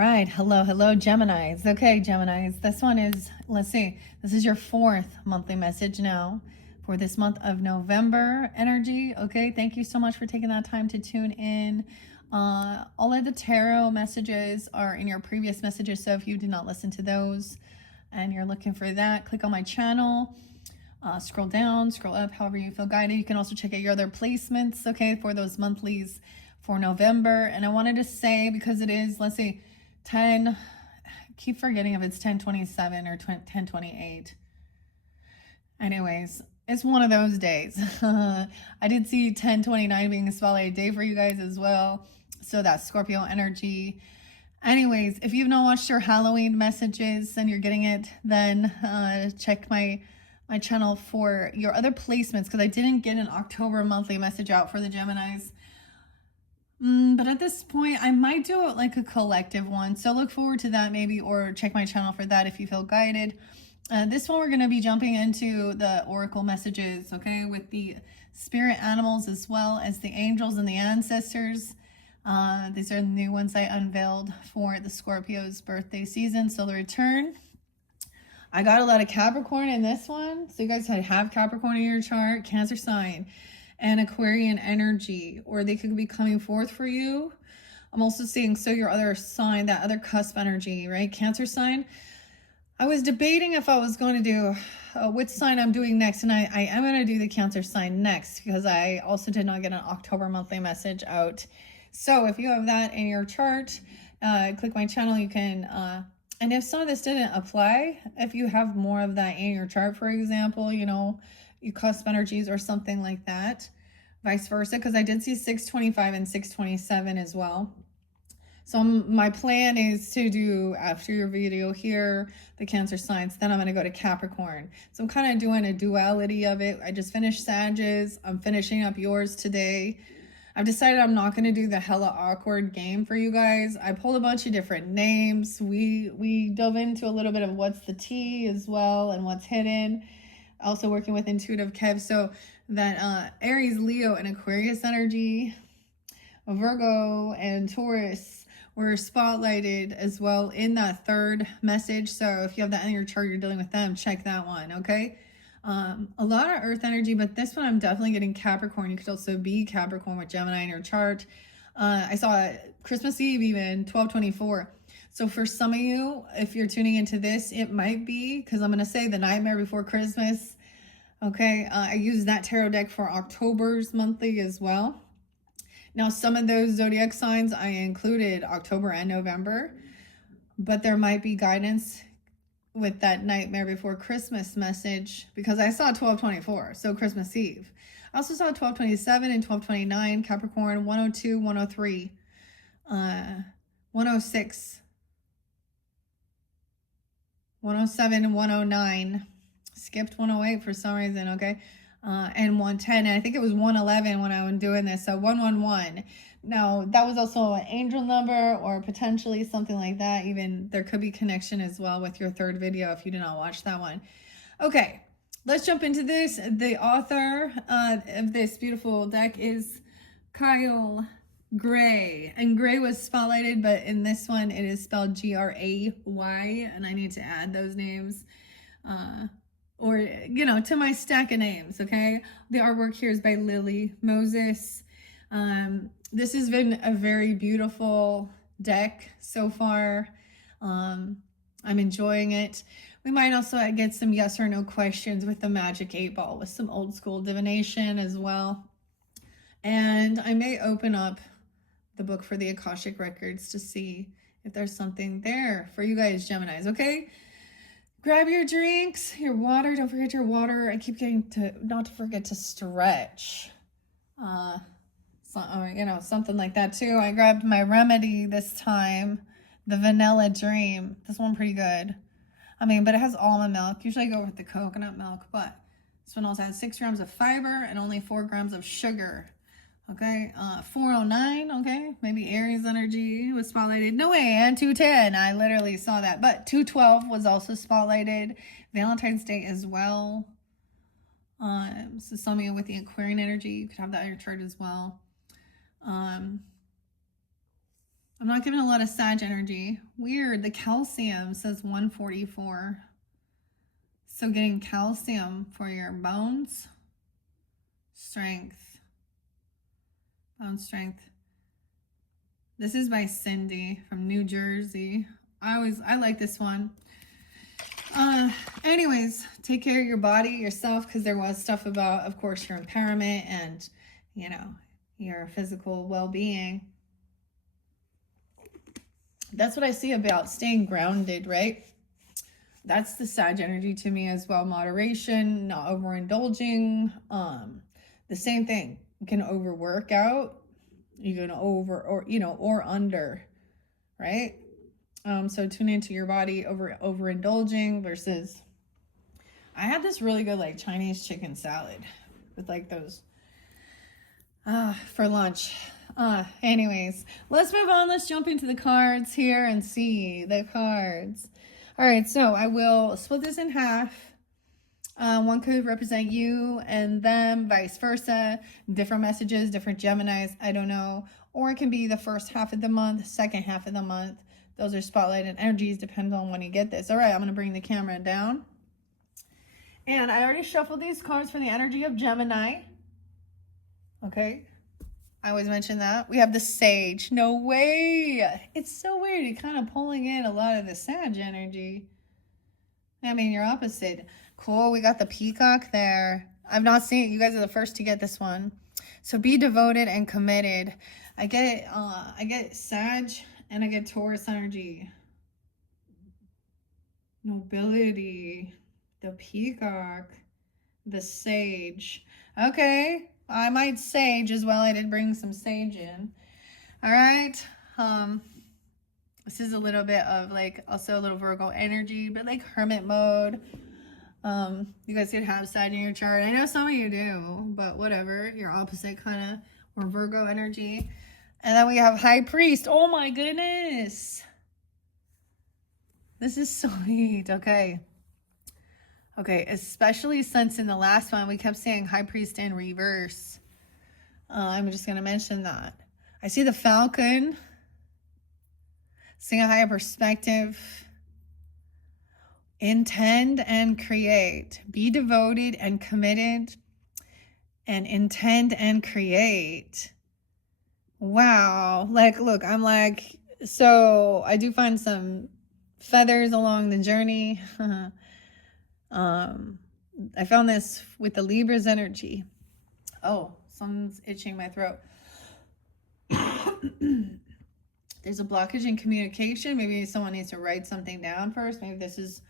right. Hello, Geminis. Okay, Geminis. This one is, let's see, this is your fourth monthly message now for this month of November energy. Okay, thank you so much for taking that time to tune in. All of the tarot messages are in your previous messages, so if you did not listen to those and you're looking for that, click on my channel. Scroll down, scroll up, however you feel guided. You can also check out your other placements, okay, for those monthlies for November. And I wanted to say, because it is, let's see, 10, I keep forgetting if it's 10/27 or 10/28. Anyways, it's one of those days. I did see 10/29 being a spotlight day for you guys as well. So that's Scorpio energy. Anyways, if you've not watched your Halloween messages and you're getting it, then check my channel for your other placements, because I didn't get an October monthly message out for the Geminis. But at this point, I might do it like a collective one. So look forward to that maybe, or check my channel for that if you feel guided. This one, we're going to be jumping into the oracle messages, okay, with the spirit animals as well as the angels and the ancestors. These are the new ones I unveiled for the Scorpio's birthday season. So the return. I got a lot of Capricorn in this one. So you guys have Capricorn in your chart, Cancer sign, and Aquarian energy, or they could be coming forth for you. I'm also seeing, so your other sign, that other cusp energy, right? Cancer sign. I was debating if I was going to do which sign I'm doing next, and I am going to do the Cancer sign next, because I also did not get an October monthly message out. So if you have that in your chart, click my channel. You can, and if some of this didn't apply, if you have more of that in your chart, for example, you know, you cusp energies or something like that, vice versa, because I did see 625 and 627 as well. So my plan is to do, after your video here, the Cancer signs, then I'm going to go to Capricorn. So I'm kind of doing a duality of it. I just finished Sagittarius. I'm finishing up yours today. I've decided I'm not going to do the hella awkward game for you guys. I pulled a bunch of different names. We dove into a little bit of what's the tea as well and what's hidden. Also working with intuitive Kev. So that Aries, Leo, and Aquarius energy, Virgo and Taurus were spotlighted as well in that third message. So if you have that in your chart, you're dealing with them, check that one, okay? A lot of earth energy, but this one I'm definitely getting Capricorn. You could also be Capricorn with Gemini in your chart. I saw Christmas Eve even 12/24. So for some of you, if you're tuning into this, it might be, because I'm going to say the Nightmare Before Christmas. Okay, I use that tarot deck for October's monthly as well. Now, some of those zodiac signs I included October and November, but there might be guidance with that Nightmare Before Christmas message, because I saw 12/24, so Christmas Eve. I also saw 12/27 and 12/29, Capricorn, 102, 103, 106, 107, and 109. Skipped 108 for some reason, okay? And 110, and I think it was 111 when I was doing this, so 111. Now, that was also an angel number, or potentially something like that. Even there could be connection as well with your third video if you did not watch that one. Okay, let's jump into this. The author of this beautiful deck is Kyle Gray, and Gray was spotlighted, but in this one it is spelled Gray, and I need to add those names or, you know, to my stack of names, okay? The artwork here is by Lily Moses. This has been a very beautiful deck so far. I'm enjoying it. We might also get some yes or no questions with the Magic 8 Ball, with some old school divination as well. And I may open up the book for the Akashic Records to see if there's something there for you guys, Geminis, okay? Grab your drinks, your water. Don't forget your water. I keep getting to not to forget to stretch. So, you know, something like that too. I grabbed my remedy this time, the Vanilla Dream. This one pretty good. I mean, but it has almond milk. Usually I go with the coconut milk, but this one also has 6 grams of fiber and only 4 grams of sugar. Okay, 409, okay, maybe Aries energy was spotlighted. No way, and 210, I literally saw that. But 212 was also spotlighted. Valentine's Day as well. So some of you with the Aquarian energy, you could have that on your chart as well. I'm not giving a lot of Sag energy. Weird. The calcium says 144. So getting calcium for your bones, strength, bone strength. This is by Cindy from New Jersey. I like this one. Anyways, take care of your body, yourself, because there was stuff about, of course, your impairment and, you know, your physical well-being. That's what I see about staying grounded, right? That's the Sag energy to me as well. Moderation, not overindulging. The same thing. You can overwork out. You can or under, right? So tune into your body, overindulging versus. I had this really good like Chinese chicken salad with like those for lunch. Anyways, let's move on. Let's jump into the cards here and see the cards. All right, so I will split this in half. One could represent you and them, vice versa. Different messages, different Geminis, I don't know. Or it can be the first half of the month, second half of the month. Those are spotlighted energies, depends on when you get this. All right, I'm going to bring the camera down. And I already shuffled these cards for the energy of Gemini. Okay. I always mention that. We have the Sage. No way. It's so weird. You're kind of pulling in a lot of the Sag energy. I mean, you're opposite. Cool. We got the Peacock there. I've not seen it. You guys are the first to get this one. So be devoted and committed. I get Sag and I get Taurus energy. Nobility. The Peacock. The Sage. Okay. I might sage as well. I did bring some sage in. All right. This is a little bit of like also a little Virgo energy, but like hermit mode. You guys could have Sag in your chart. I know some of you do, but whatever. Your opposite kind of or Virgo energy. And then we have Highpriest. Oh my goodness. This is sweet. Okay. Okay, especially since in the last one, we kept saying Highpriest in reverse. I'm just going to mention that. I see the Falcon. Seeing a higher perspective. Intend and create. Be devoted and committed. And intend and create. Wow. Like, look, I'm like, so I do find some feathers along the journey. I found this with the Libra's energy. Oh, someone's itching my throat. There's a blockage in communication. Maybe someone needs to write something down first. Maybe this is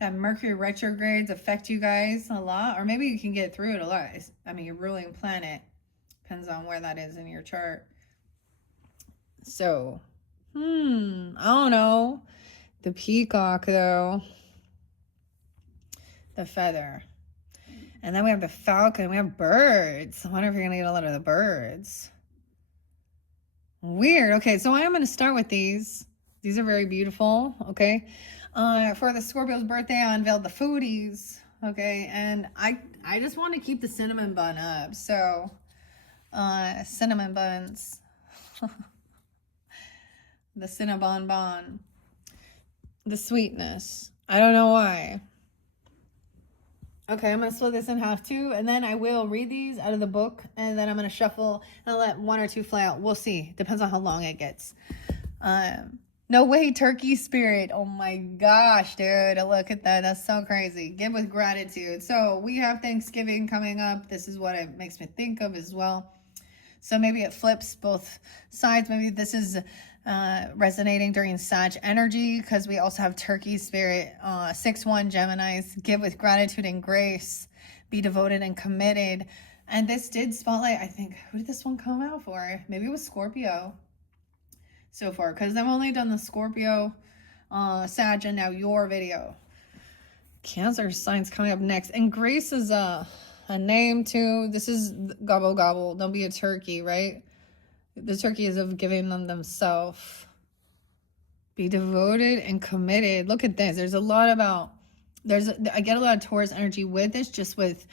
that Mercury retrogrades affect you guys a lot, or maybe you can get through it a lot. I mean, your ruling planet depends on where that is in your chart. So, I don't know. The Peacock, though. The feather. And then we have the Falcon. We have birds. I wonder if you're going to get a lot of the birds. Weird. Okay, so I am going to start with these. These are very beautiful. Okay. For the Scorpio's birthday, I unveiled the foodies. Okay. And I just want to keep the cinnamon bun up. So, cinnamon buns. The cinnabon bun. The sweetness. I don't know why. Okay, I'm going to split this in half too, and then I will read these out of the book, and then I'm going to shuffle and let one or two fly out. We'll see. Depends on how long it gets. No way, turkey spirit. Oh my gosh, dude. Look at that. That's so crazy. Give with gratitude. So we have Thanksgiving coming up. This is what it makes me think of as well. So maybe it flips both sides. Maybe this is resonating during Sag energy, because we also have turkey spirit. 6-1 Geminis. Give with gratitude and grace. Be devoted and committed. And this did spotlight, I think, who did this one come out for? Maybe it was Scorpio so far, because I've only done the Scorpio, Sag, and now your video. Cancer signs coming up next. And grace is a name too. This is gobble gobble. Don't be a turkey, right? The turkey is of giving them themselves. Be devoted and committed. Look at this. There's a lot about, I get a lot of Taurus energy with this, just with,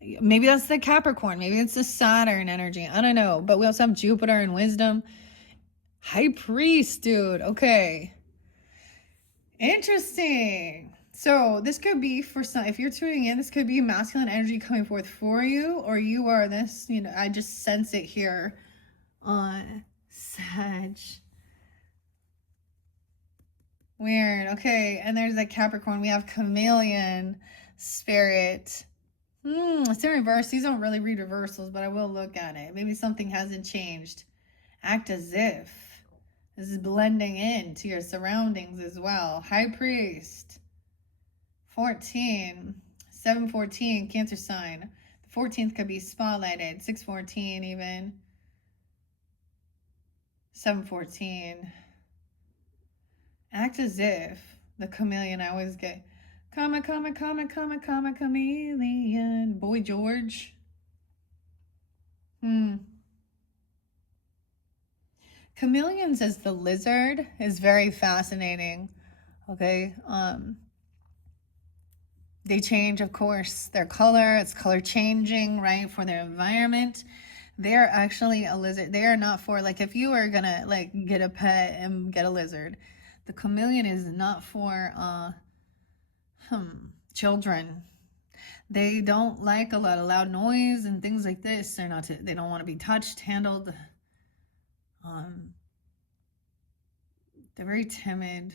maybe that's the Capricorn. Maybe it's the Saturn energy. I don't know. But we also have Jupiter and wisdom. Highpriest, dude. Okay. Interesting. So this could be for some, if you're tuning in, this could be masculine energy coming forth for you, or you are this, you know, I just sense it here on Sag. Weird. Okay. And there's a Capricorn. We have chameleon spirit. It's in reverse. These don't really read reversals, but I will look at it. Maybe something hasn't changed. Act as if. This is blending in to your surroundings as well. Highpriest. 14. 714. Cancer sign. The 14th could be spotlighted. 614 even. 714. Act as if. The chameleon I always get. Chameleon. Boy George. Chameleons as the lizard is very fascinating. Okay. They change, of course, their color. It's color changing, right? For their environment. They're actually a lizard. They are not for, like, if you are gonna like get a pet and get a lizard, the chameleon is not for children. They don't like a lot of loud noise and things like this. They don't want to be touched, handled. They're very timid.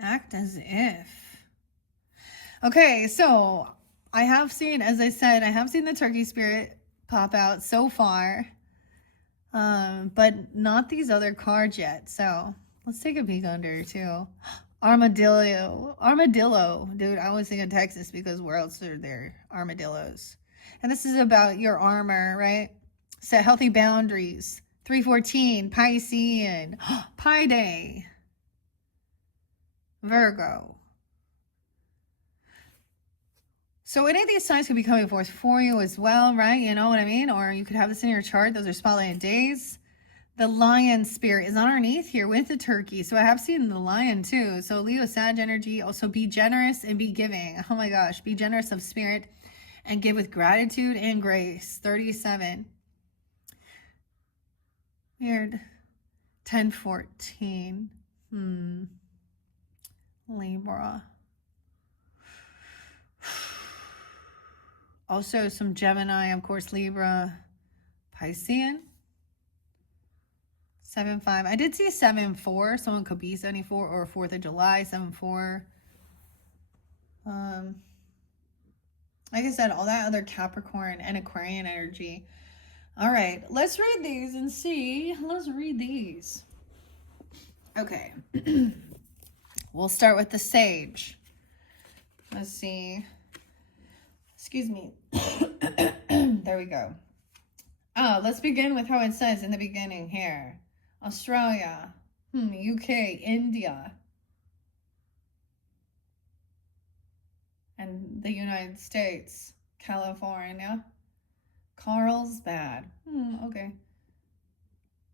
Act as if. Okay, so I have seen, as I said, I have seen the turkey spirit pop out so far, but not these other cards yet. So let's take a peek under too. Armadillo, dude. I always think of Texas because where else are there armadillos? And this is about your armor, right? Set healthy boundaries. 314, Piscean, Pi Day, Virgo. So any of these signs could be coming forth for you as well, right? You know what I mean? Or you could have this in your chart. Those are spotlight days. The lion spirit is underneath here with the turkey. So I have seen the lion too. So Leo, Sag energy. Also be generous and be giving. Oh my gosh. Be generous of spirit and give with gratitude and grace. 37. Weird. 1014. Libra. Also some Gemini, of course, Libra. Piscean. 7-5. I did see 7-4. Someone could be 74 or 4th of July, 7-4. Like I said, all that other Capricorn and Aquarian energy. All right, let's read these and see. Let's read these. Okay. We'll start with the Sage. Let's see. Excuse me. There we go. Let's begin with how it says in the beginning here. Australia, UK, India, and the United States, California. Carlsbad. Okay.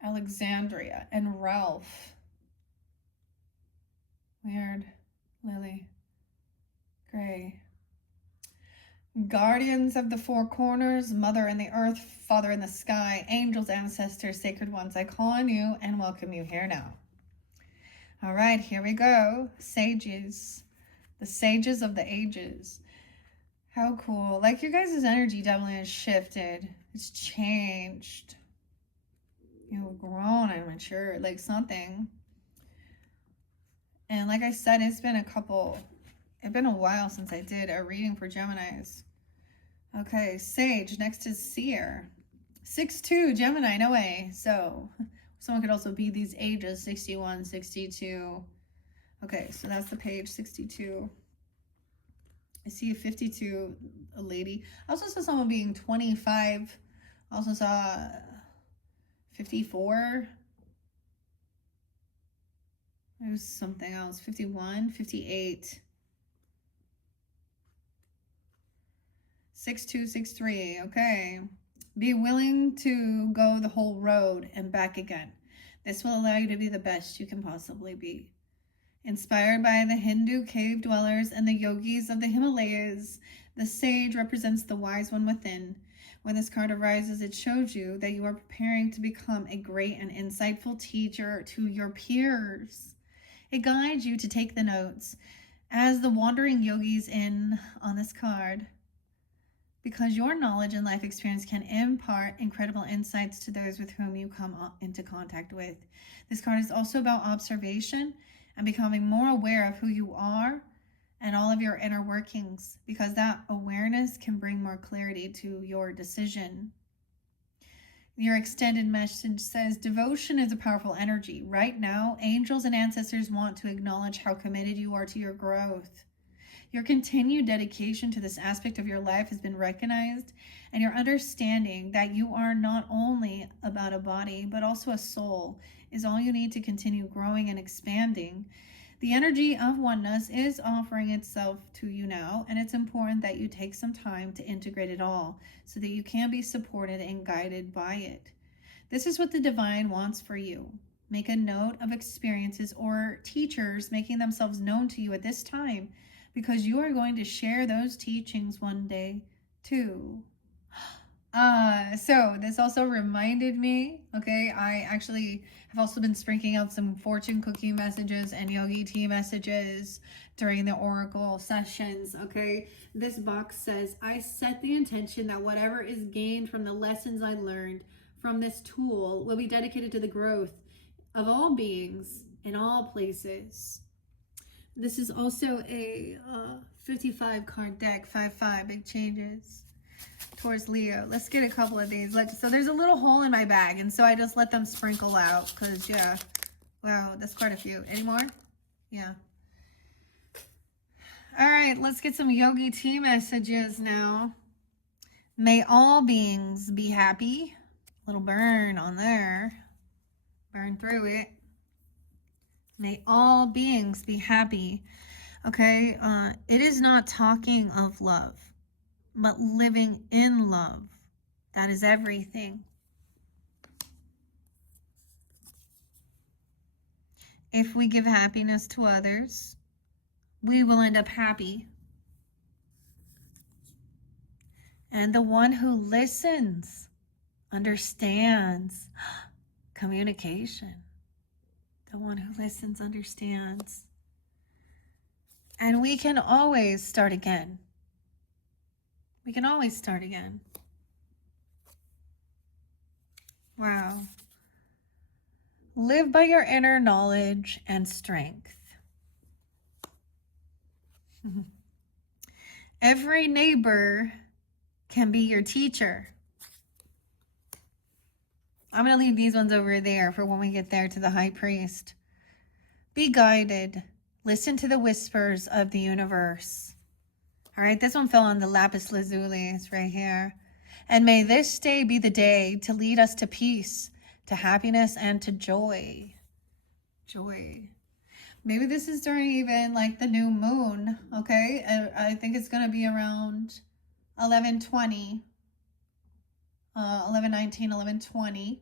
Alexandria and Ralph. Weird. Lily. Gray. Guardians of the four corners, mother in the earth, father in the sky, angels, ancestors, sacred ones, I call on you and welcome you here now. All right, here we go. Sages. The sages of the ages. How cool. Like, your guys' energy definitely has shifted. It's changed. You've grown and matured, like something. And like I said, it's been a while since I did a reading for Geminis. Okay, Sage next to Seer. 6-2, Gemini, no way. So someone could also be these ages, 61, 62. Okay, so that's the page, 62. I see a 52, a lady. I also saw someone being 25. I also saw 54. There's something else, 51, 58. 6263, okay. Be willing to go the whole road and back again. This will allow you to be the best you can possibly be. Inspired by the Hindu cave dwellers and the yogis of the Himalayas, the sage represents the wise one within. When this card arises, it shows you that you are preparing to become a great and insightful teacher to your peers. It guides you to take the notes as the wandering yogis in on this card, because your knowledge and life experience can impart incredible insights to those with whom you come into contact with. This card is also about observation and becoming more aware of who you are and all of your inner workings, because that awareness can bring more clarity to your decision. Your extended message says, devotion is a powerful energy. Right now, angels and ancestors want to acknowledge how committed you are to your growth. Your continued dedication to this aspect of your life has been recognized, and your understanding that you are not only about a body, but also a soul, is all you need to continue growing and expanding. The energy of oneness is offering itself to you now, and it's important that you take some time to integrate it all so that you can be supported and guided by it. This is what the divine wants for you. Make a note of experiences or teachers making themselves known to you at this time, because you are going to share those teachings one day too. So this also reminded me, okay, I actually have also been sprinkling out some fortune cookie messages and yogi tea messages during the oracle sessions, okay? This box says, I set the intention that whatever is gained from the lessons I learned from this tool will be dedicated to the growth of all beings in all places. This is also a 55 card deck, 5-5, big changes. Towards Leo. Let's get a couple of these. So there's a little hole in my bag, and so I just let them sprinkle out because, yeah. Wow, that's quite a few. Any more? Yeah. All right, let's get some yogi tea messages now. May all beings be happy. Little burn on there. Burn through it. May all beings be happy. Okay, it is not talking of love, but living in love. That is everything. If we give happiness to others, we will end up happy. And the one who listens understands. Communication. The one who listens understands. And we can always start again. We can always start again. Wow. Live by your inner knowledge and strength. Every neighbor can be your teacher. I'm going to leave these ones over there for when we get there to the Highpriest. Be guided. Listen to the whispers of the universe. All right, this one fell on the lapis lazuli. It's right here. And may this day be the day to lead us to peace, to happiness, and to joy. Joy. Maybe this is during even like the new moon, okay? I think it's going to be around 11:20, 11:19, 11:20.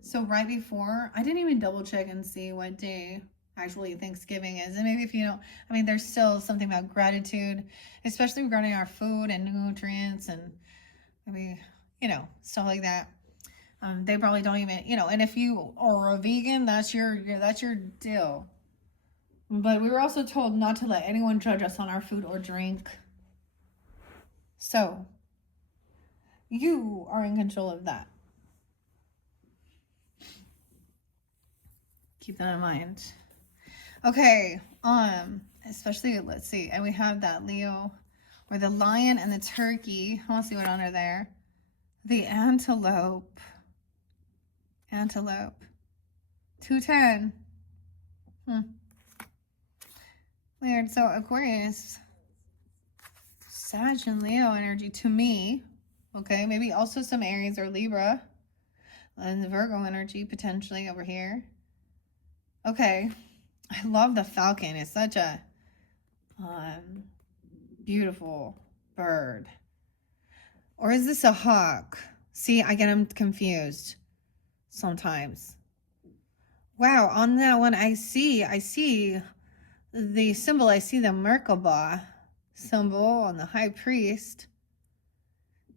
So right before, I didn't even double check and see what day actually Thanksgiving is. And maybe if you don't, I mean, there's still something about gratitude, especially regarding our food and nutrients and maybe, you know, stuff like that. They probably don't even, you know, and if you are a vegan, that's your deal. But we were also told not to let anyone judge us on our food or drink. So you are in control of that. Keep that in mind. Okay, especially, let's see, and we have that Leo, or the lion and the turkey. I want to see what under there. The antelope. 210. Weird. So Aquarius, Sag and Leo energy to me. Okay, maybe also some Aries or Libra. And the Virgo energy potentially over here. Okay. I love the falcon. It's such a beautiful bird. Or is this a hawk? See, I get them confused sometimes. Wow, on that one, I see the symbol. I see the Merkaba symbol on the Highpriest.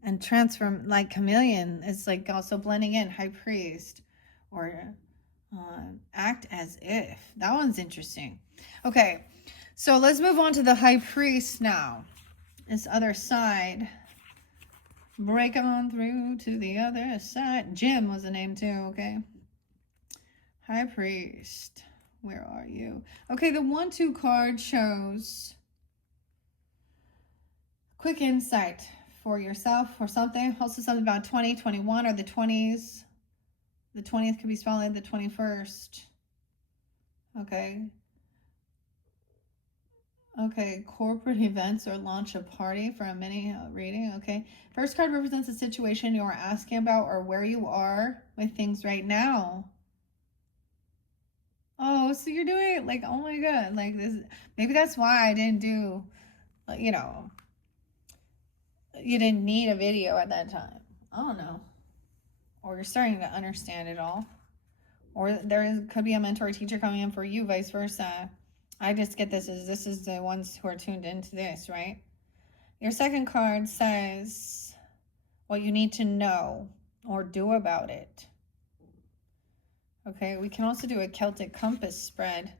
And transform, like chameleon, is like also blending in. High priest, or act as if. That one's interesting. Okay, so let's move on to the high priest now. This other side. Break on through to the other side. Jim was the name too, okay? High priest, where are you? Okay, the 1-2 card shows quick insight for yourself or something. Also something about 2021 or the 20s. The 20th could be spelled like the 21st. Okay. Okay, corporate events or launch a party for a mini reading. Okay. First card represents a situation you are asking about or where you are with things right now. Oh, so you're doing it like, oh my God, like this. Maybe that's why I didn't do, you know, you didn't need a video at that time. I don't know. Or you're starting to understand it all. Or could be a mentor or teacher coming in for you, vice versa. I just get this is the ones who are tuned into this, right? Your second card says what you need to know or do about it. Okay, we can also do a Celtic compass spread.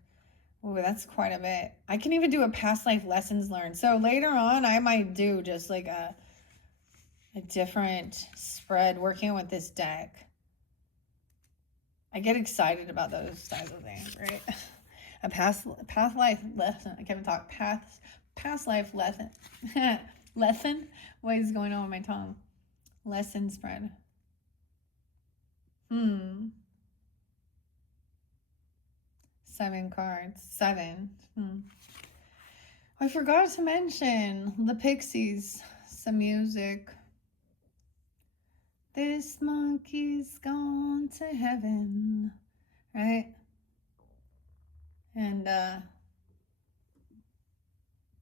Ooh, that's quite a bit. I can even do a past life lessons learned. So later on, I might do just like a different spread working with this deck. I get excited about those types of things, right? A past life lesson. I can't talk. Past life lesson. Lesson? What is going on with my tongue? Lesson spread. 7 cards. 7. I forgot to mention the Pixies. Some music. This monkey's gone to heaven. Right? And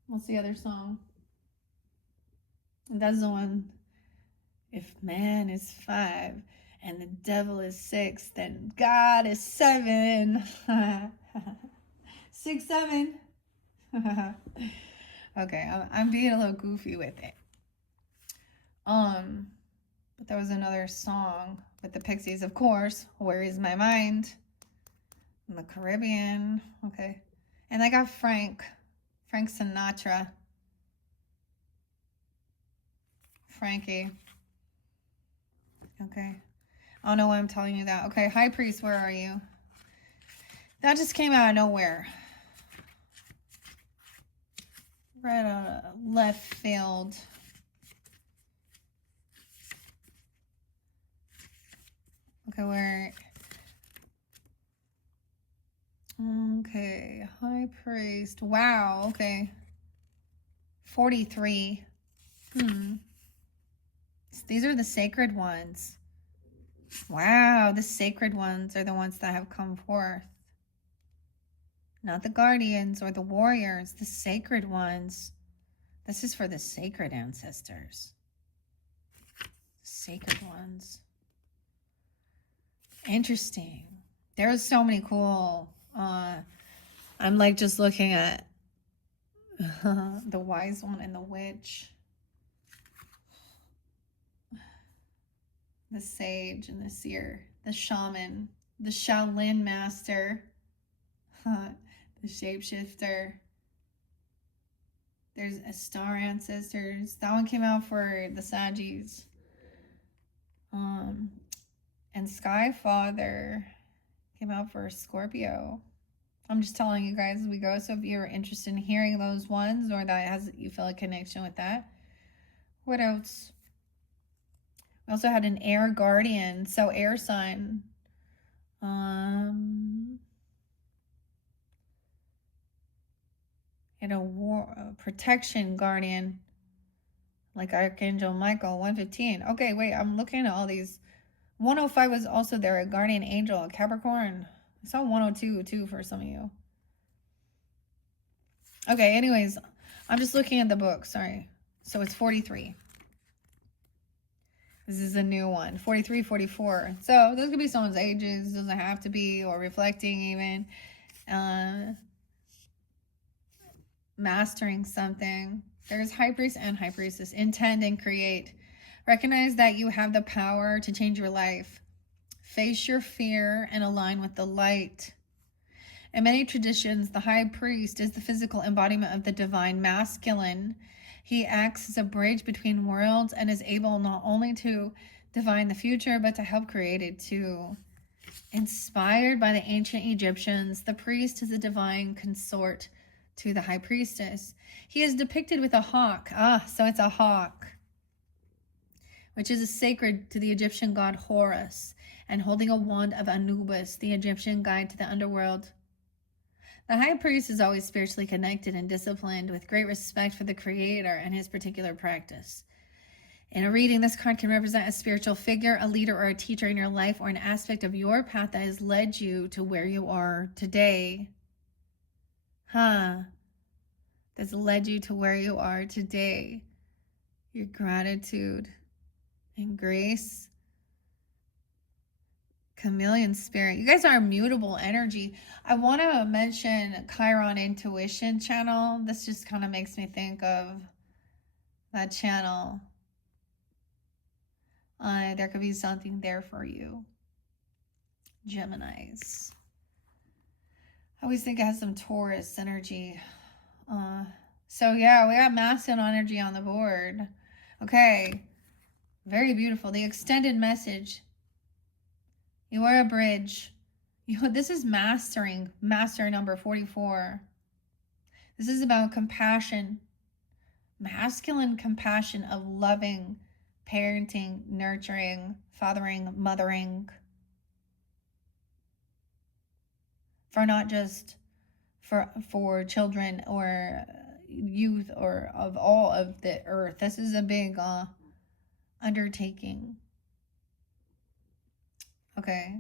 what's the other song? That's the one. If man is 5 and the devil is 6, then God is 7. 6, 7. Okay, I'm being a little goofy with it. But there was another song with the Pixies, of course. Where is my mind? In the Caribbean. Okay. And I got Frank Sinatra. Frankie. Okay. I don't know why I'm telling you that. Okay, High Priest, where are you? That just came out of nowhere. Right out of left field. Okay, where... Okay, High Priest. Wow, okay. 43. These are the sacred ones. Wow, the sacred ones are the ones that have come forth. Not the guardians or the warriors, the sacred ones. This is for the sacred ancestors. Sacred ones. Interesting. There's so many cool... I'm like just looking at the wise one and the witch. The sage and the seer. The shaman. The Shaolin master. The shapeshifter. There's a star ancestors. That one came out for the Saggies. And Sky Father came out for Scorpio. I'm just telling you guys as we go. So if you're interested in hearing those ones or you feel a connection with that. What else? We also had an air guardian. So air sign. And a protection guardian. Like Archangel Michael, 115. Okay, wait, I'm looking at all these. 105 was also there, a guardian angel, a Capricorn. I saw 102 too for some of you. Okay, anyways, I'm just looking at the book, sorry. So it's 43. This is a new one, 43, 44. So those could be someone's ages, doesn't have to be, or reflecting even. Mastering something. There's High Priest and High Priestess. Intend and create. Recognize that you have the power to change your life. Face your fear and align with the light. In many traditions, the high priest is the physical embodiment of the divine masculine. He acts as a bridge between worlds and is able not only to divine the future, but to help create it too. Inspired by the ancient Egyptians, the priest is a divine consort to the high priestess. He is depicted with a hawk. So it's a hawk, which is sacred to the Egyptian god Horus, and holding a wand of Anubis, the Egyptian guide to the underworld. The high priest is always spiritually connected and disciplined, with great respect for the creator and his particular practice. In a reading, this card can represent a spiritual figure, a leader, or a teacher in your life, or an aspect of your path that has led you to where you are today. That's led you to where you are today. Your gratitude and grace. Chameleon spirit. You guys are immutable energy. I want to mention Chiron Intuition channel. This just kind of makes me think of that channel. There could be something there for you. Geminis. I always think it has some Taurus energy. So yeah, we got masculine energy on the board. Okay. Very beautiful. The extended message. You are a bridge. This is master number 44. This is about compassion. Masculine compassion of loving, parenting, nurturing, fathering, mothering. For not just for children or youth or of all of the earth. This is a big undertaking. Okay.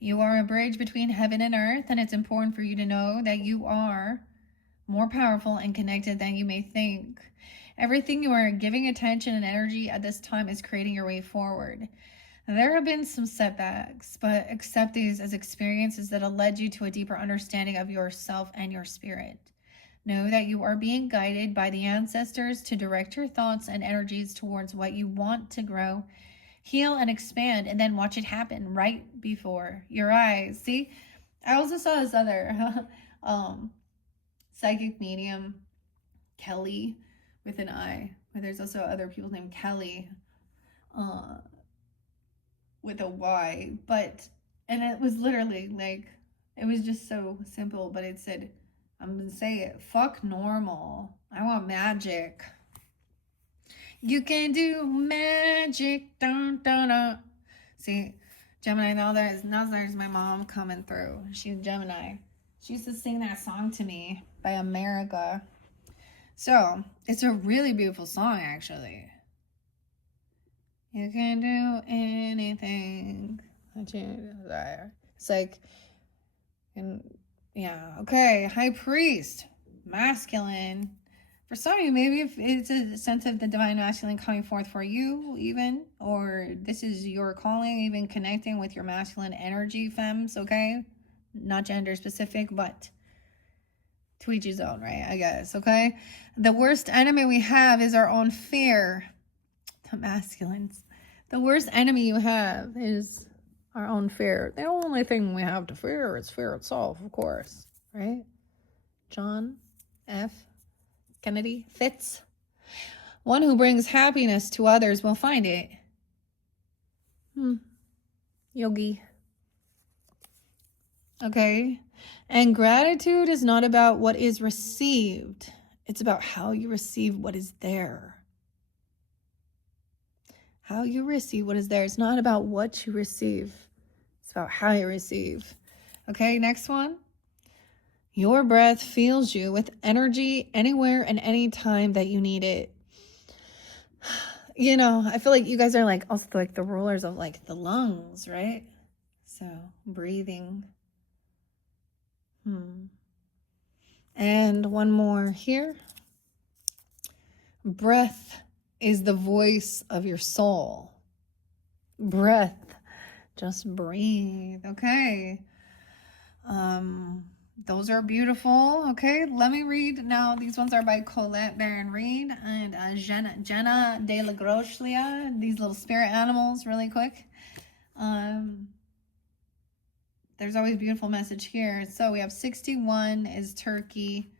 You are a bridge between heaven and earth, and it's important for you to know that you are more powerful and connected than you may think. Everything you are giving attention and energy at this time is creating your way forward. There have been some setbacks, but accept these as experiences that have led you to a deeper understanding of yourself and your spirit. Know that you are being guided by the ancestors to direct your thoughts and energies towards what you want to grow, heal, and expand, and then watch it happen right before your eyes. See, I also saw this other psychic medium, Kelly, with an I, but there's also other people named Kelly, with a Y, and it was literally like, it was just so simple, but it said, I'm gonna say it, fuck normal, I want magic. You can do magic, dun, dun, dun. See, Gemini, now there's my mom coming through. She's Gemini. She used to sing that song to me by America. So, it's a really beautiful song, actually. You can do anything that you desire. It's like, yeah, okay. High priest, masculine. For some of you, maybe if it's a sense of the divine masculine coming forth for you, even, or this is your calling, even connecting with your masculine energy, femmes, okay? Not gender specific, but to each his own, right? I guess, okay? The worst enemy we have is our own fear. The masculines. The worst enemy you have is our own fear. The only thing we have to fear is fear itself, of course, right? John F. Kennedy Fitz. One who brings happiness to others will find it. Yogi. Okay. And gratitude is not about what is received. It's about how you receive what is there. How you receive what is there. It's not about what you receive. It's about how you receive. Okay, next one. Your breath fills you with energy anywhere and anytime that you need it. You know, I feel like you guys are like also like the rulers of like the lungs, right? So breathing. And one more here. Breath is the voice of your soul. Breath. Just breathe. Okay. The Those are beautiful. Okay, let me read now. These ones are by Colette Baron Reed and Jenna de la Grochlia. These little spirit animals, really quick. There's always a beautiful message here. So we have 61 is turkey.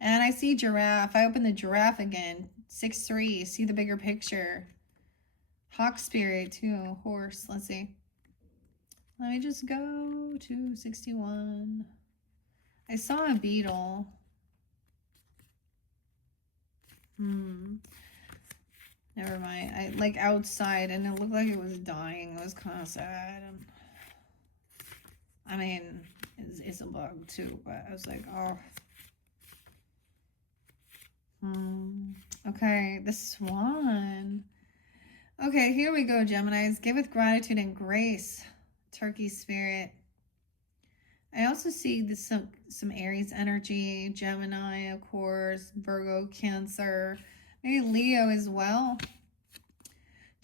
And I see giraffe. I open the giraffe again. 6-3. See the bigger picture. Hawk spirit too. Horse. Let's see. Let me just go to 61. I saw a beetle. Never mind. I like outside and it looked like it was dying. It was kind of sad. I mean, it's a bug too, but I was like, oh. Okay, the swan. Okay, here we go, Geminis. Give with gratitude and grace. Turkey spirit. I also see this, some Aries energy, Gemini, of course, Virgo, Cancer, maybe Leo as well.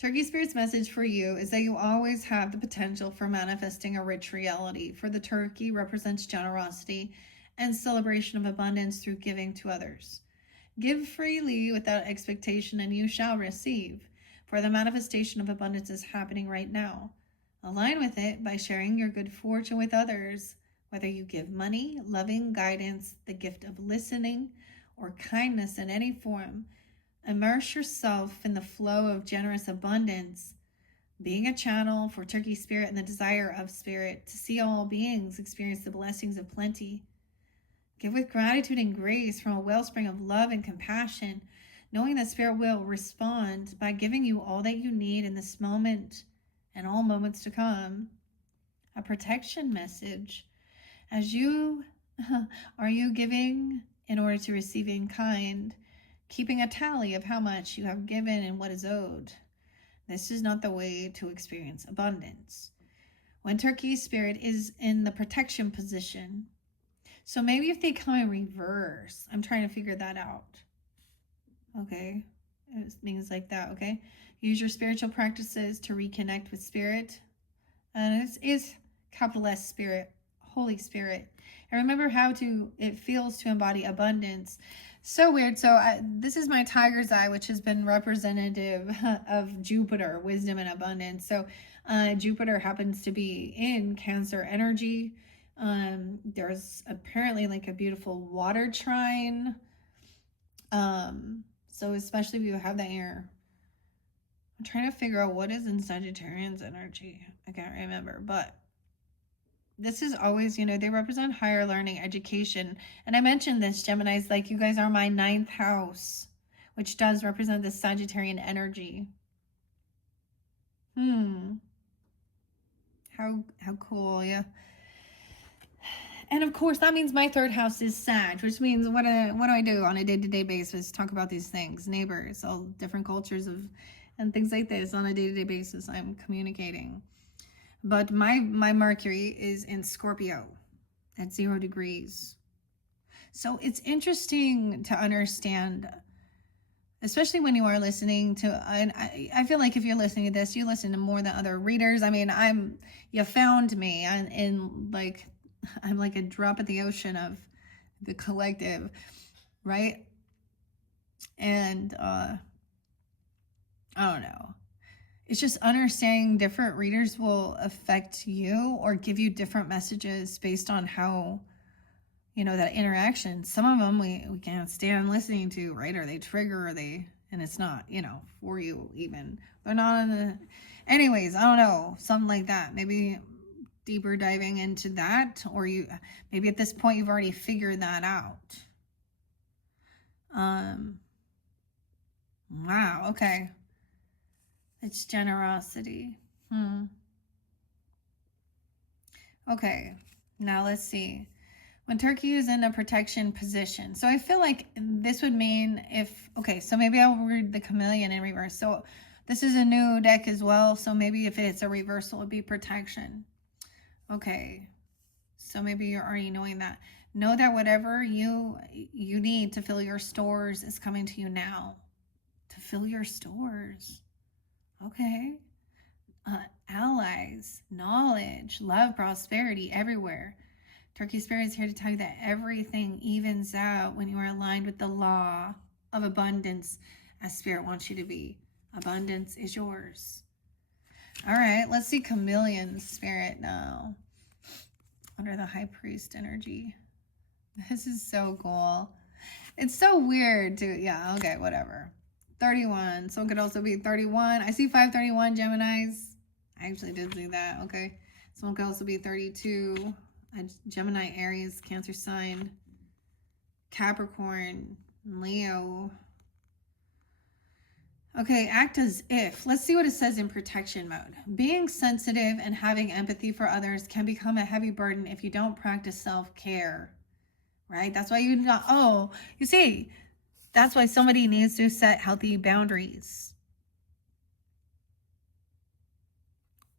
Turkey Spirit's message for you is that you always have the potential for manifesting a rich reality. For the turkey represents generosity and celebration of abundance through giving to others. Give freely without expectation and you shall receive, for the manifestation of abundance is happening right now. Align with it by sharing your good fortune with others. Whether you give money, loving guidance, the gift of listening, or kindness in any form, immerse yourself in the flow of generous abundance, being a channel for Turkey Spirit and the desire of Spirit to see all beings experience the blessings of plenty. Give with gratitude and grace from a wellspring of love and compassion, knowing that Spirit will respond by giving you all that you need in this moment and all moments to come. A protection message. As you are you giving in order to receive in kind, keeping a tally of how much you have given and what is owed. This is not the way to experience abundance. When Turkey Spirit is in the protection position, so maybe if they come in reverse, I'm trying to figure that out. Okay, things like that. Okay, use your spiritual practices to reconnect with Spirit, and it's capital S Spirit. Holy Spirit, and remember how it feels to embody abundance. So weird. So this is my tiger's eye, which has been representative of Jupiter, wisdom and abundance. So Jupiter happens to be in Cancer energy. There's apparently like a beautiful water trine. So especially if you have that here, I'm trying to figure out what is in Sagittarian's energy. I can't remember, but this is always, they represent higher learning, education. And I mentioned this, Geminis, like you guys are my 9th house, which does represent the Sagittarian energy. How cool, yeah. And of course, that means my 3rd house is Sag, which means what do I do on a day-to-day basis? Talk about these things, neighbors, all different cultures and things like this on a day-to-day basis. I'm communicating. But my Mercury is in Scorpio at 0 degrees. So it's interesting to understand, especially when you are listening to, and I feel like if you're listening to this, you listen to more than other readers. I mean, you found me and like, I'm like a drop at the ocean of the collective, right? And I don't know. It's just understanding different readers will affect you or give you different messages based on how, that interaction. Some of them we can't stand listening to, right? Or they trigger, and it's not, for you even. They're not in the, anyways, I don't know, something like that. Maybe deeper diving into that, or maybe at this point you've already figured that out. Wow, okay. It's generosity. Okay, now let's see. When Turkey is in a protection position. So I feel like this would mean so maybe I'll read the chameleon in reverse. So this is a new deck as well. So maybe if it's a reversal, it would be protection. Okay, so maybe you're already knowing that. Know that whatever you need to fill your stores is coming to you now. To fill your stores. Okay. Allies, knowledge, love, prosperity everywhere. Turkey Spirit is here to tell you that everything evens out when you are aligned with the law of abundance as Spirit wants you to be. Abundance is yours. All right, let's see Chameleon Spirit now. Under the High Priest energy. This is so cool. It's so weird to, yeah, okay, whatever. 31. So it could also be 31. I see 531 Geminis. I actually did see that. Okay. Someone could also be 32. Gemini, Aries, Cancer sign, Capricorn, Leo. Okay, act as if. Let's see what it says in protection mode. Being sensitive and having empathy for others can become a heavy burden if you don't practice self-care. Right? That's why you not, oh, you see, that's why somebody needs to set healthy boundaries.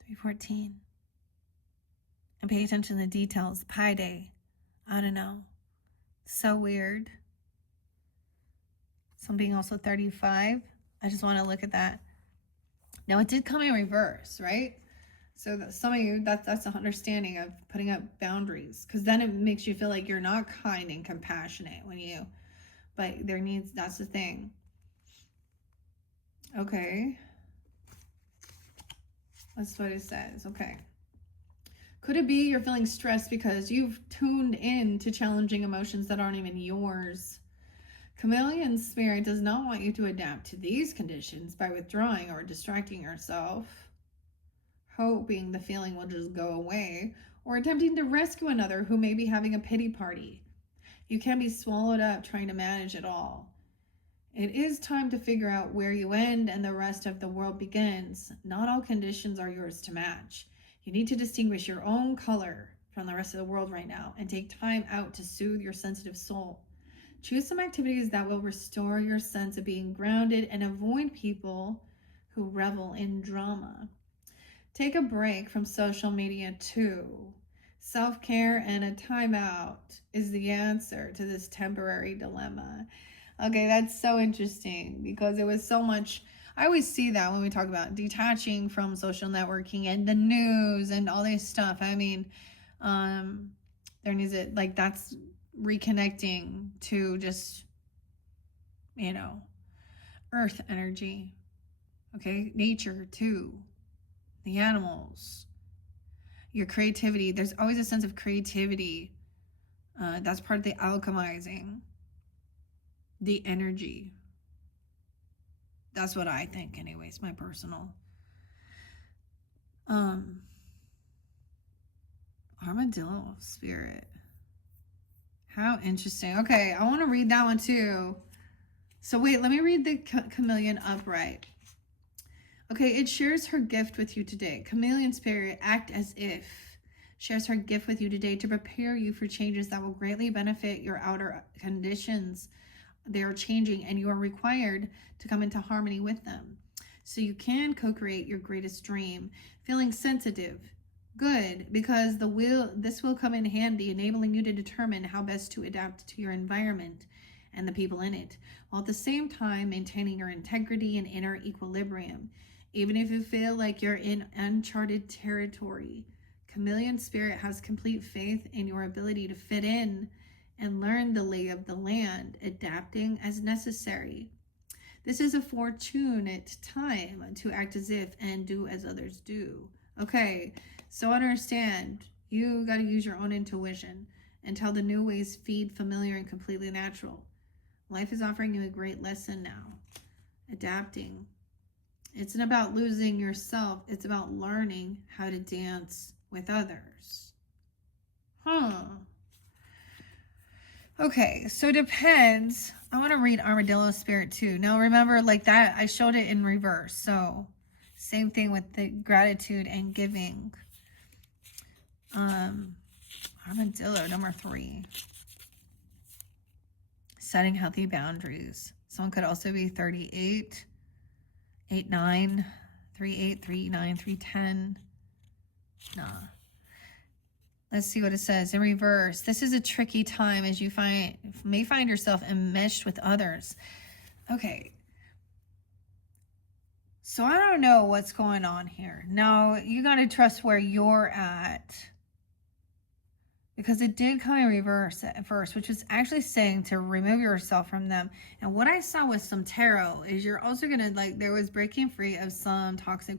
314. And pay attention to the details. Pi Day. I don't know. So weird. Some being also 35. I just want to look at that. Now it did come in reverse, right? So that some of you, that's an understanding of putting up boundaries, because then it makes you feel like you're not kind and compassionate when you, but there needs, that's the thing. Okay. That's what it says. Okay. Could it be you're feeling stressed because you've tuned in to challenging emotions that aren't even yours? Chameleon Spirit does not want you to adapt to these conditions by withdrawing or distracting yourself, hoping the feeling will just go away, or attempting to rescue another who may be having a pity party. You can be swallowed up trying to manage it all. It is time to figure out where you end and the rest of the world begins. Not all conditions are yours to match. You need to distinguish your own color from the rest of the world right now and take time out to soothe your sensitive soul. Choose some activities that will restore your sense of being grounded and avoid people who revel in drama. Take a break from social media too. Self-care and a timeout is the answer to this temporary dilemma. Okay, that's so interesting because it was so much. I always see that when we talk about detaching from social networking and the news and all this stuff. I mean, there needs it, like, that's reconnecting to just, you know, earth energy. Okay, nature too. The animals, your creativity. There's always a sense of creativity. That's part of the alchemizing. The energy. That's what I think, anyways, my personal. Armadillo Spirit. How interesting. Okay, I want to read that one too. So wait, let me read the Chameleon upright. Okay, it shares her gift with you today. Chameleon Spirit, act as if. Shares her gift with you today to prepare you for changes that will greatly benefit your outer conditions. They are changing and you are required to come into harmony with them. So you can co-create your greatest dream. Feeling sensitive. Good, because this will come in handy, enabling you to determine how best to adapt to your environment and the people in it, while at the same time maintaining your integrity and inner equilibrium. Even if you feel like you're in uncharted territory, Chameleon Spirit has complete faith in your ability to fit in and learn the lay of the land, adapting as necessary. This is a fortunate time to act as if and do as others do. Okay, so understand, you got to use your own intuition until the new ways feed familiar and completely natural. Life is offering you a great lesson now. Adapting. It's not about losing yourself. It's about learning how to dance with others. Okay, so it depends. I want to read Armadillo Spirit too. Now remember, like that, I showed it in reverse. So same thing with the gratitude and giving. Armadillo, number 3. Setting healthy boundaries. Someone could also be 38, 89, 38, 39, 310. Nah. Let's see what it says in reverse. This is a tricky time as you may find yourself enmeshed with others. Okay. So I don't know what's going on here. Now, you got to trust where you're at. because it did kind of reverse at first, which was actually saying to remove yourself from them. And what I saw with some tarot is you're also going to, like, there was breaking free of some toxic.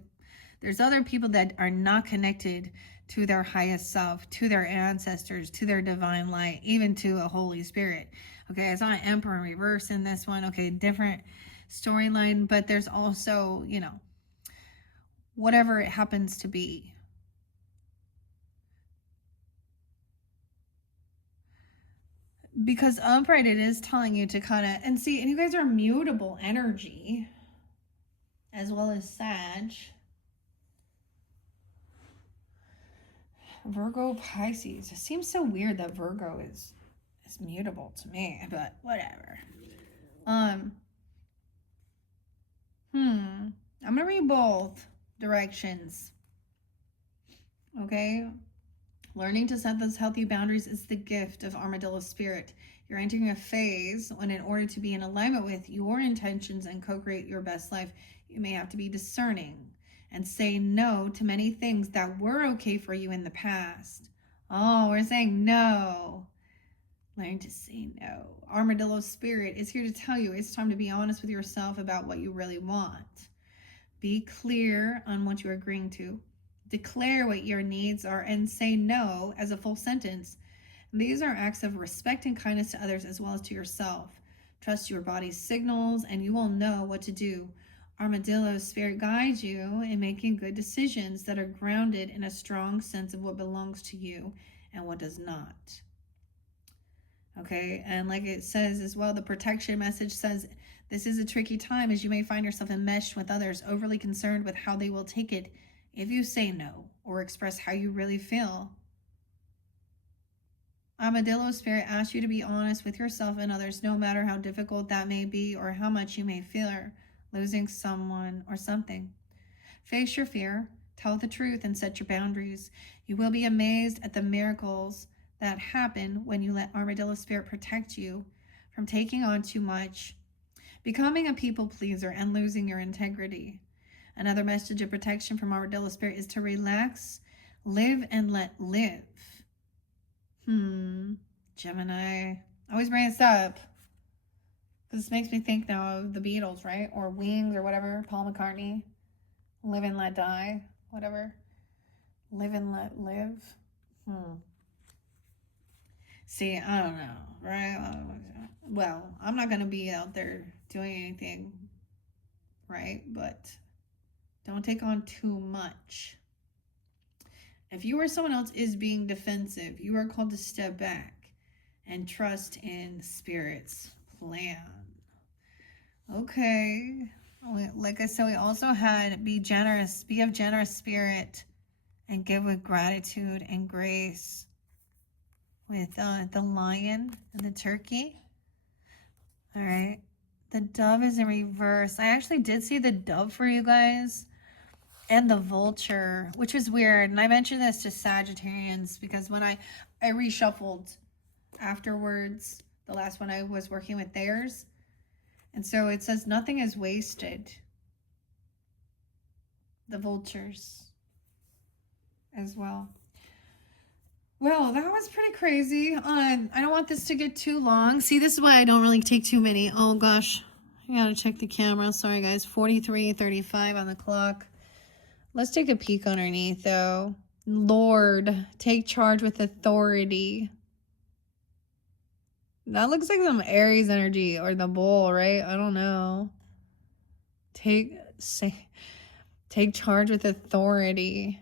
There's other people that are not connected to their highest self, to their ancestors, to their divine light, even to a Holy Spirit. Okay, I saw an Emperor in reverse in this one. Okay, different storyline, but there's also, you know, whatever it happens to be. Because upright, it is telling you to kind of, and see, and you guys are mutable energy, as well as Sag. Virgo, Pisces. It seems so weird that Virgo is mutable to me, but whatever. I'm gonna read both directions. Okay? Learning to set those healthy boundaries is the gift of Armadillo Spirit. You're entering a phase when, in order to be in alignment with your intentions and co-create your best life, you may have to be discerning and say no to many things that were okay for you in the past. Oh, we're saying no. Learn to say no. Armadillo Spirit is here to tell you it's time to be honest with yourself about what you really want. Be clear on what you're agreeing to. Declare what your needs are and say no as a full sentence. These are acts of respect and kindness to others as well as to yourself. Trust your body's signals and you will know what to do. Armadillo Spirit guides you in making good decisions that are grounded in a strong sense of what belongs to you and what does not. Okay, and like it says as well, the protection message says, this is a tricky time as you may find yourself enmeshed with others, overly concerned with how they will take it if you say no or express how you really feel. Armadillo Spirit asks you to be honest with yourself and others, no matter how difficult that may be or how much you may fear losing someone or something. Face your fear, tell the truth, and set your boundaries. You will be amazed at the miracles that happen when you let Armadillo Spirit protect you from taking on too much, becoming a people pleaser, and losing your integrity. Another message of protection from Armadillo Spirit is to relax, live, and let live. Gemini. I always bring this up because this makes me think now of the Beatles, right? Or Wings or whatever, Paul McCartney. Live and let die, whatever. Live and let live. See, I don't know, right? Well, I'm not going to be out there doing anything, right? But don't take on too much. If you or someone else is being defensive, you are called to step back and trust in Spirit's plan. Okay. Like I said, we also had be generous, be of generous spirit, and give with gratitude and grace with the lion and the turkey. All right. The dove is in reverse. I actually did see the dove for you guys. And the vulture, which is weird. And I mentioned this to Sagittarians because when I reshuffled afterwards, the last one I was working with theirs. And so it says nothing is wasted. The vultures as well. Well, that was pretty crazy. I don't want this to get too long. See, this is why I don't really take too many. Oh gosh, I gotta check the camera. Sorry guys, 43:35 on the clock. Let's take a peek underneath, though. Lord, take charge with authority. That looks like some Aries energy or the bull, right? I don't know. Take charge with authority.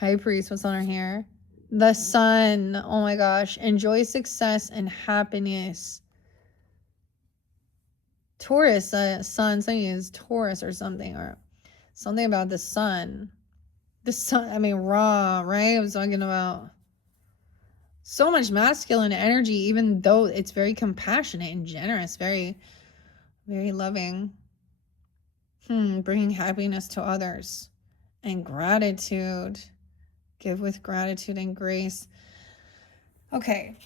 Highpriest, what's on her hair? The sun. Oh my gosh. Enjoy success and happiness. Taurus, sun, something is Taurus or something, or something about the sun. The sun, I mean, Ra, right? I was talking about so much masculine energy, even though it's very compassionate and generous, very, very loving. Bringing happiness to others and gratitude. Give with gratitude and grace. Okay.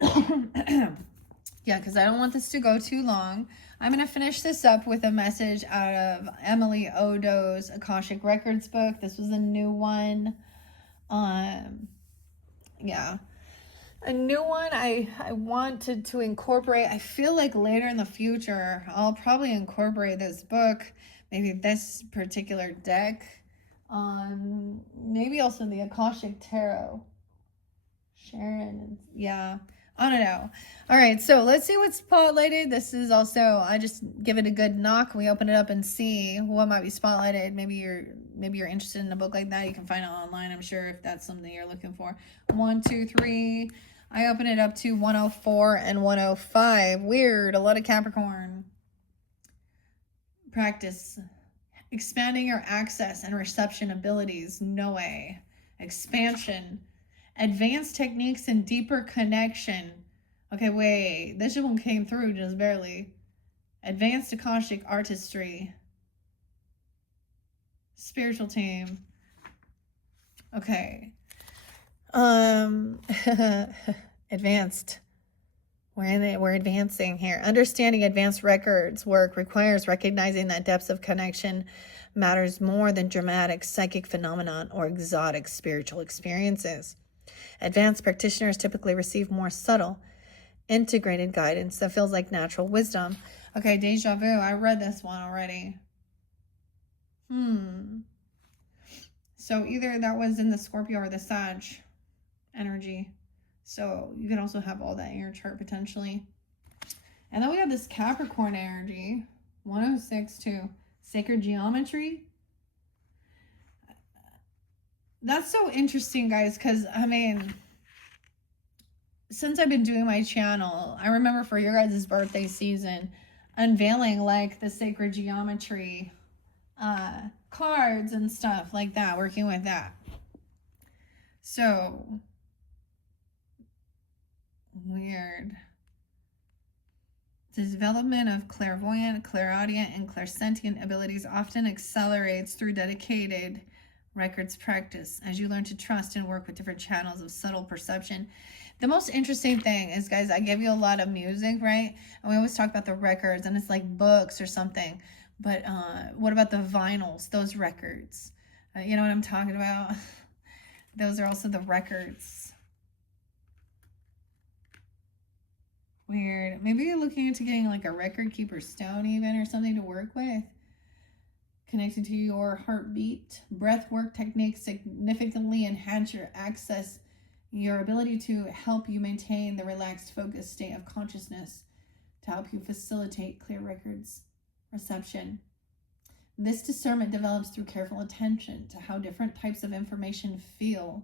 Yeah, because I don't want this to go too long. I'm going to finish this up with a message out of Emily Odo's Akashic Records book. This was a new one. Yeah. A new one I wanted to incorporate. I feel like later in the future, I'll probably incorporate this book, maybe this particular deck, maybe also the Akashic Tarot. Sharon, yeah. I don't know. All right, so let's see what's spotlighted. This is also, I just give it a good knock. We open it up and see what might be spotlighted. Maybe you're interested in a book like that. You can find it online, I'm sure, if that's something you're looking for. 1, 2, 3. I open it up to 104 and 105. Weird. A lot of Capricorn. Practice. Expanding your access and reception abilities. No way. Expansion. Advanced techniques and deeper connection. Okay, wait. This one came through just barely. Advanced Akashic artistry. Spiritual team. Okay. Advanced. We're advancing here. Understanding advanced records work requires recognizing that depths of connection matters more than dramatic psychic phenomenon or exotic spiritual experiences. Advanced practitioners typically receive more subtle, integrated guidance that feels like natural wisdom. Okay, deja vu. I read this one already. So either that was in the Scorpio or the Sag energy. So you can also have all that in your chart potentially. And then we have this Capricorn energy. 106 to Sacred Geometry. That's so interesting, guys, because, I mean, since I've been doing my channel, I remember for your guys' birthday season, unveiling, like, the Sacred Geometry cards and stuff like that, working with that. So, weird. The development of clairvoyant, clairaudient, and clairsentient abilities often accelerates through dedicated records practice as you learn to trust and work with different channels of subtle perception. The most interesting thing is, guys, I give you a lot of music, right? And we always talk about the records and it's like books or something. But what about the vinyls, those records? You know what I'm talking about? Those are also the records. Weird. Maybe you're looking into getting like a record keeper stone even or something to work with. Connected to your heartbeat. Breath work techniques significantly enhance your access, your ability to help you maintain the relaxed, focused state of consciousness to help you facilitate clear records reception. This discernment develops through careful attention to how different types of information feel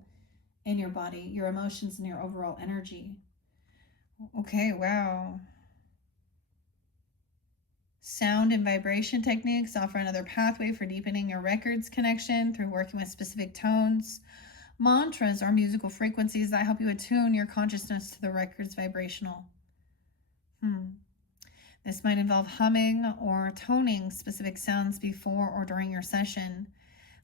in your body, your emotions, and your overall energy. Okay, wow. Sound and vibration techniques offer another pathway for deepening your records connection through working with specific tones. Mantras are musical frequencies that help you attune your consciousness to the record's vibrational. This might involve humming or toning specific sounds before or during your session,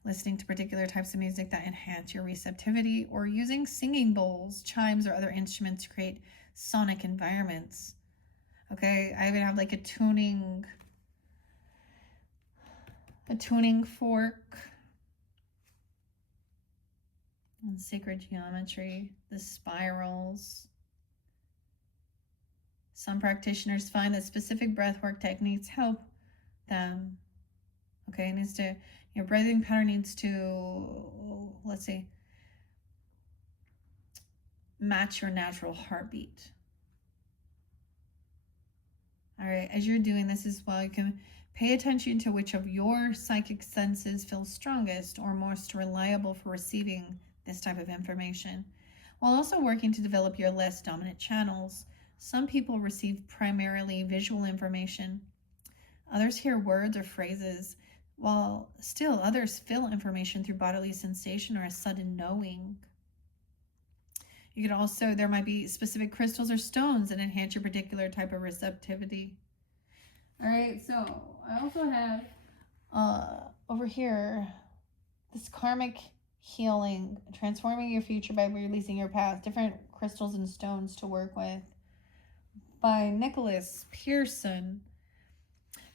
listening to particular types of music that enhance your receptivity, or using singing bowls, chimes, or other instruments to create sonic environments. Okay, I even have like a tuning fork and sacred geometry, the spirals. Some practitioners find that specific breathwork techniques help them. Okay, your breathing pattern needs to, let's see, match your natural heartbeat. All right, as you're doing this as well, you can pay attention to which of your psychic senses feel strongest or most reliable for receiving this type of information, while also working to develop your less dominant channels. Some people receive primarily visual information. Others hear words or phrases, while still others feel information through bodily sensation or a sudden knowing. You could also, there might be specific crystals or stones that enhance your particular type of receptivity. All right, so I also have over here this karmic healing, transforming your future by releasing your past, different crystals and stones to work with, by Nicholas Pearson.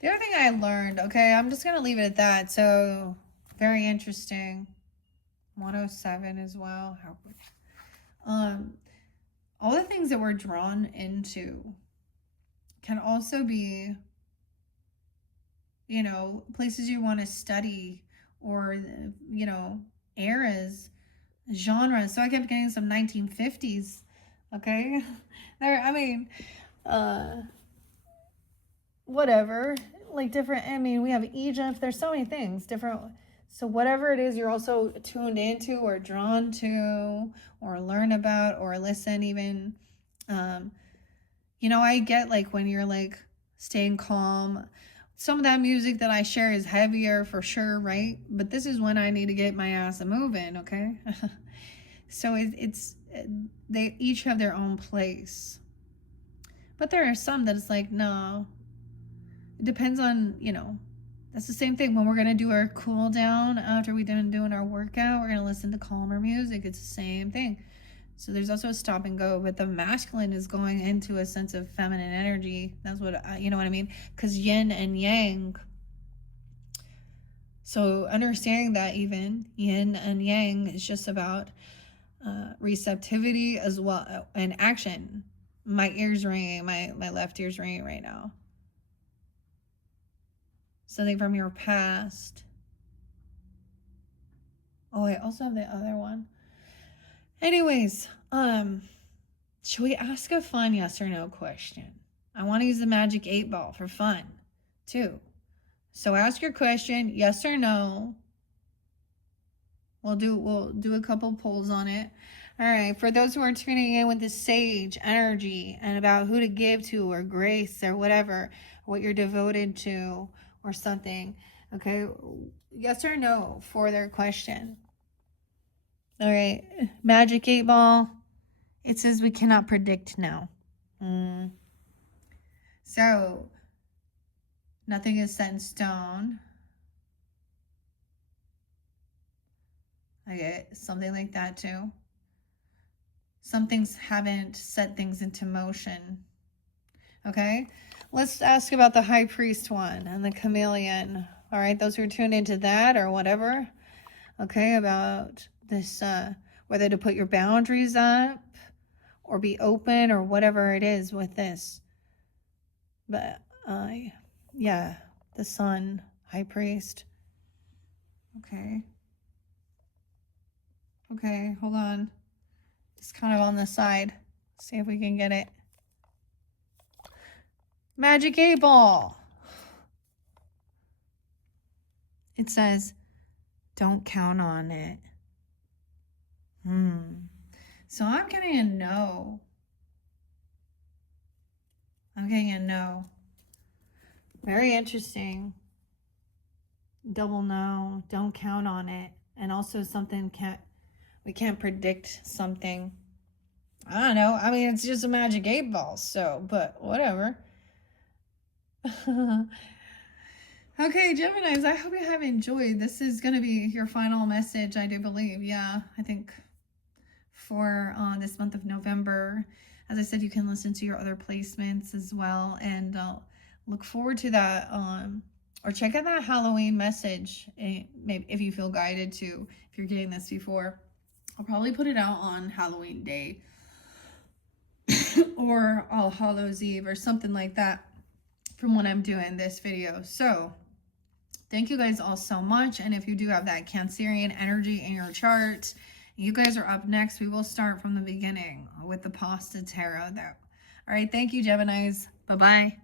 The other thing I learned, okay, I'm just going to leave it at that. So very interesting. 107 as well. All the things that we're drawn into can also be, you know, places you want to study, or, you know, eras, genres. So I kept getting some 1950s. Okay. There, I mean, whatever, like different, I mean, we have Egypt, there's so many things different. So whatever it is you're also tuned into or drawn to or learn about or listen even, you know, I get like when you're like staying calm, some of that music that I share is heavier for sure, right? But this is when I need to get my ass a moving, okay? So they each have their own place. But there are some that it's like, no, it depends on, you know, that's the same thing. When we're going to do our cool down after we've done doing our workout, we're going to listen to calmer music. It's the same thing. So there's also a stop and go, but the masculine is going into a sense of feminine energy. That's what, you know what I mean? Because yin and yang. So understanding that even yin and yang is just about receptivity as well, and action. My ear's ringing, my left ear's ringing right now. Something from your past. Oh, I also have the other one. Anyways, should we ask a fun yes or no question? I want to use the magic 8 ball for fun too. So ask your question, yes or no. We'll do a couple polls on it. All right, for those who are tuning in with the sage energy and about who to give to or grace or whatever, what you're devoted to or something, okay, yes or no for their question. All right, magic 8 ball. It says we cannot predict now. So nothing is set in stone. I get something like that too. Some things haven't set things into motion. Okay, let's ask about the Highpriest one and the chameleon. All right, those who are tuned into that or whatever. Okay, about this, whether to put your boundaries up or be open or whatever it is with this. But yeah, the sun, Highpriest. Okay, hold on. It's kind of on the side. See if we can get it. Magic 8 ball. It says, don't count on it. So I'm getting a no. I'm getting a no. Very interesting. Double no. Don't count on it. And also something we can't predict something. I don't know. I mean, it's just a magic 8 ball. So, but whatever. Okay, Geminis, I hope you have enjoyed. This is going to be your final message, I do believe. Yeah, I think for this month of November. As I said, you can listen to your other placements as well, and look forward to that. Or check out that Halloween message, maybe if you feel guided to, if you're getting this before. I'll probably put it out on Halloween Day or All Hallows Eve or something like that from when I'm doing this video. So thank you guys all so much. And if you do have that Cancerian energy in your chart, you guys are up next. We will start from the beginning with the Pasta Tarot. All right. Thank you, Geminis. Bye-bye.